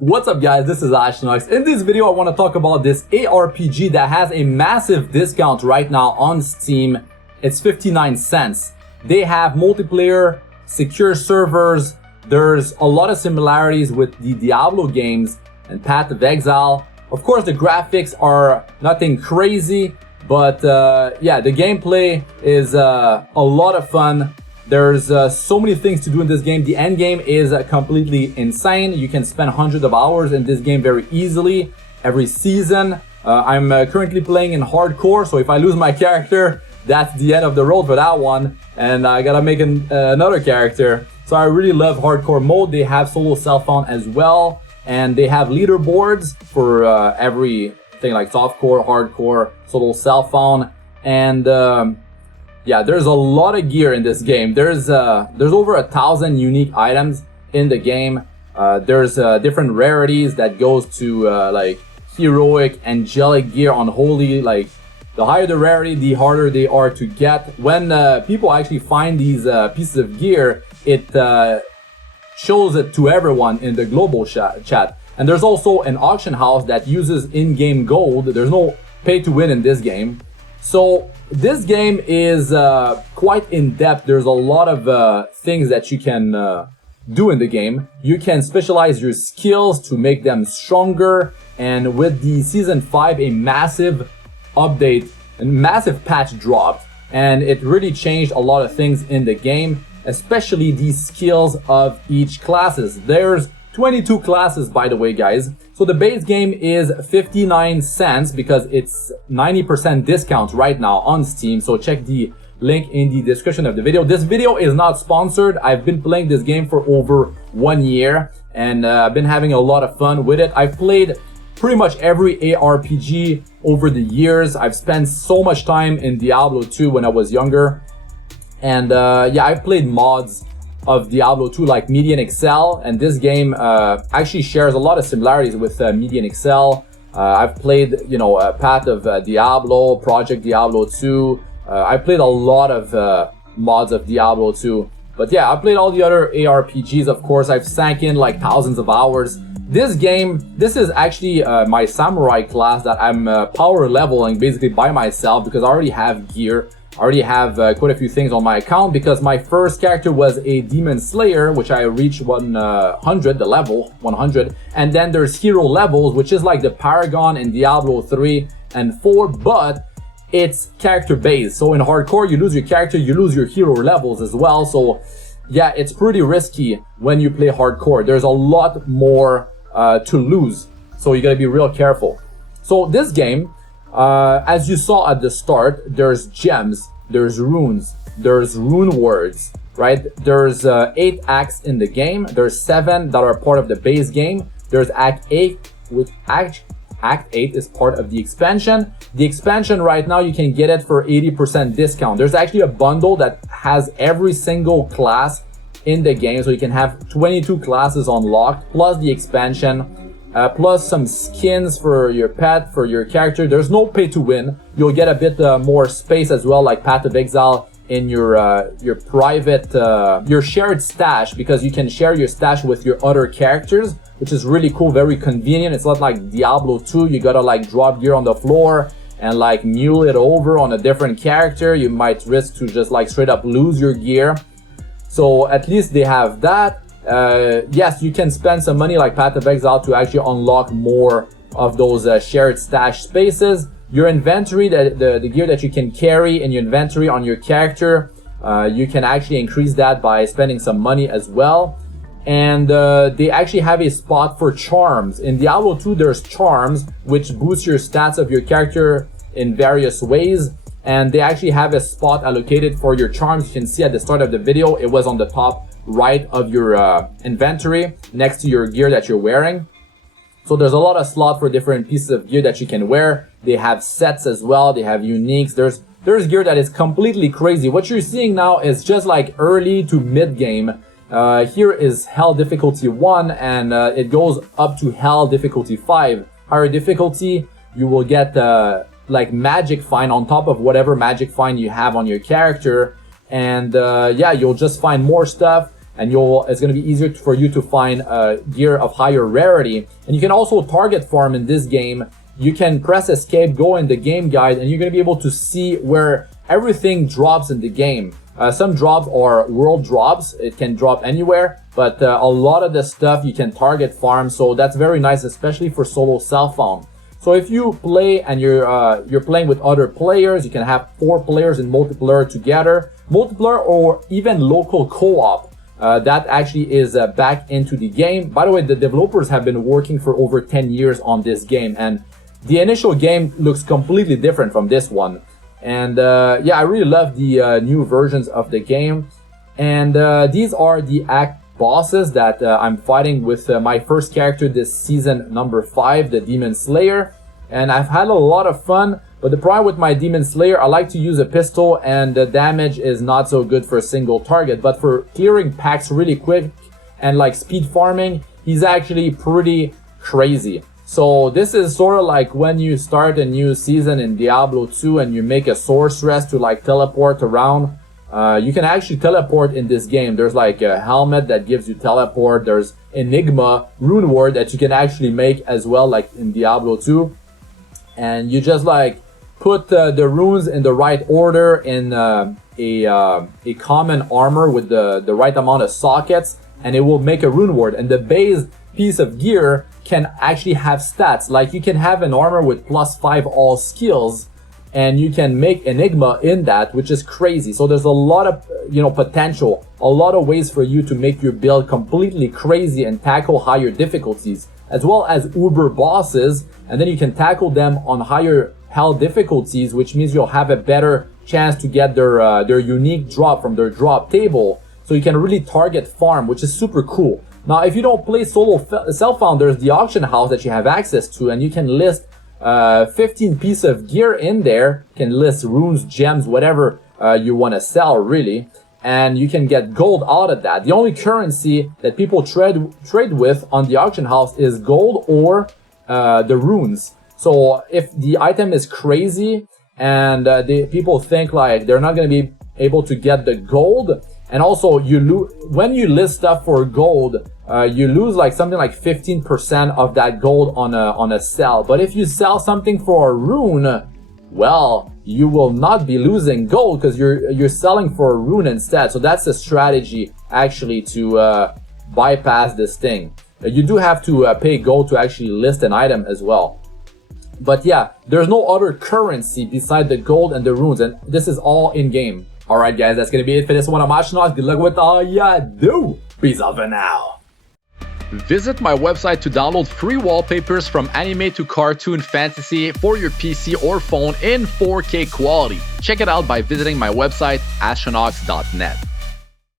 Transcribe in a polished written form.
What's up guys, this is Astranox. In this video I want to talk about this ARPG that has a massive discount right now on Steam. It's 59 cents. They have multiplayer, secure servers. There's a lot of similarities with the Diablo games and Path of Exile. Of course the graphics are nothing crazy, but yeah, the gameplay is a lot of fun. There's so many things to do in this game. The end game is completely insane. You can spend hundreds of hours in this game very easily every season. I'm currently playing in hardcore, so if I lose my character, that's the end of the road for that one, and I gotta make another character. So I really love hardcore mode. They have solo self-found as well, and they have leaderboards for everything like softcore, hardcore, solo self-found, and yeah, there's a lot of gear in this game. There's over 1,000 unique items in the game. There's different rarities that goes to like heroic, angelic gear, unholy. Like the higher the rarity, the harder they are to get. When people actually find these pieces of gear, it shows it to everyone in the global chat. And there's also an auction house that uses in-game gold. There's no pay to win in this game. So this game is quite in-depth. There's a lot of things that you can do in the game. You can specialize your skills to make them stronger, and with the season 5 a massive update and massive patch dropped, and it really changed a lot of things in the game, especially the skills of each classes. There's 22 classes, by the way, guys. So the base game is 59 cents because it's 90% discount right now on Steam. So check the link in the description of the video. This video is not sponsored. I've been playing this game for over 1 year, and I've been having a lot of fun with it. I've played pretty much every ARPG over the years. I've spent so much time in Diablo 2 when I was younger. And yeah, I've played mods of Diablo 2 like Median Excel, and this game actually shares a lot of similarities with Median Excel. I've played, you know, Path of Diablo, Project Diablo 2. I played a lot of mods of Diablo 2. But yeah, I played all the other ARPGs, of course. I've sank in like thousands of hours. This game, this is actually my samurai class that I'm power leveling basically by myself because I already have gear. I already have quite a few things on my account because my first character was a demon slayer, which I reached 100, the level 100. And then there's hero levels, which is like the Paragon in Diablo 3 and 4, but it's character based. So in hardcore, you lose your character, you lose your hero levels as well. So yeah, it's pretty risky when you play hardcore. There's a lot more to lose, so you gotta be real careful. So this game, as you saw at the start, there's gems, there's runes, there's Runewords, right? There's 8 acts in the game. There's 7 that are part of the base game. There's Act 8, with Act 8 is part of the expansion. The expansion right now, you can get it for 80% discount. There's actually a bundle that has every single class in the game, so you can have 22 classes unlocked, plus the expansion. Plus some skins for your pet, for your character. There's no pay to win. You'll get a bit more space as well, like Path of Exile, in your private, your shared stash, because you can share your stash with your other characters, which is really cool, very convenient. It's not like Diablo 2, you gotta like drop gear on the floor and like mule it over on a different character. You might risk to just like straight up lose your gear. So at least they have that. Yes, you can spend some money like Path of Exile to actually unlock more of those shared stash spaces. Your inventory, the gear that you can carry in your inventory on your character, you can actually increase that by spending some money as well. And they actually have a spot for charms. In Diablo 2, there's charms, which boost your stats of your character in various ways. And they actually have a spot allocated for your charms. You can see at the start of the video, it was on the top right of your inventory next to your gear that you're wearing. So there's a lot of slot for different pieces of gear that you can wear. They have sets as well. They have uniques. There's gear that is completely crazy. What you're seeing now is just like early to mid game. Here is Hell difficulty 1, and it goes up to Hell difficulty 5. Higher difficulty, you will get like magic find on top of whatever magic find you have on your character. And yeah, you'll just find more stuff. and it's going to be easier for you to find gear of higher rarity. And you can also target farm in this game. You can press escape, go in the game guide, and you're going to be able to see where everything drops in the game. Some drops are world drops. It can drop anywhere, but a lot of the stuff you can target farm, so that's very nice, especially for solo self-found. So if you play and you're playing with other players, you can have 4 players in multiplayer together, multiplayer or even local co-op. That actually is back into the game. By the way, the developers have been working for over 10 years on this game, and the initial game looks completely different from this one. And yeah, I really love the new versions of the game. And these are the act bosses that I'm fighting with my first character this season, number 5, the Demon Slayer. And I've had a lot of fun, but the problem with my Demon Slayer, I like to use a pistol, and the damage is not so good for a single target. But for clearing packs really quick and like speed farming, he's actually pretty crazy. So this is sort of like when you start a new season in Diablo 2 and you make a sorceress to like teleport around. You can actually teleport in this game. There's like a helmet that gives you teleport. There's Enigma, Runeword that you can actually make as well, like in Diablo 2. And you just like put the runes in the right order in a common armor with the right amount of sockets, and it will make a Runeword. And the base piece of gear can actually have stats. Like you can have an armor with +5 all skills, and you can make Enigma in that, which is crazy. So there's a lot of potential, a lot of ways for you to make your build completely crazy and tackle higher difficulties, as well as uber bosses, and then you can tackle them on higher hell difficulties, which means you'll have a better chance to get their unique drop from their drop table. So you can really target farm, which is super cool. Now, if you don't play solo self-found, there's the auction house that you have access to, and you can list 15 pieces of gear in there. You can list runes, gems, whatever you want to sell, really. And you can get gold out of that. The only currency that people trade with on the auction house is gold or the runes. So if the item is crazy and people think like they're not going to be able to get the gold, and also when you list stuff for gold, you lose like something like 15% of that gold on a sell. But if you sell something for a rune, well, you will not be losing gold because you're selling for a rune instead. So that's a strategy actually to bypass this thing. You do have to pay gold to actually list an item as well. But yeah, there's no other currency beside the gold and the runes, and this is all in game. Alright guys, that's gonna be it for this one. I'm Astranox. Good luck with all ya do. Peace out for now. Visit my website to download free wallpapers from anime to cartoon fantasy for your PC or phone in 4K quality. Check it out by visiting my website, astranox.net.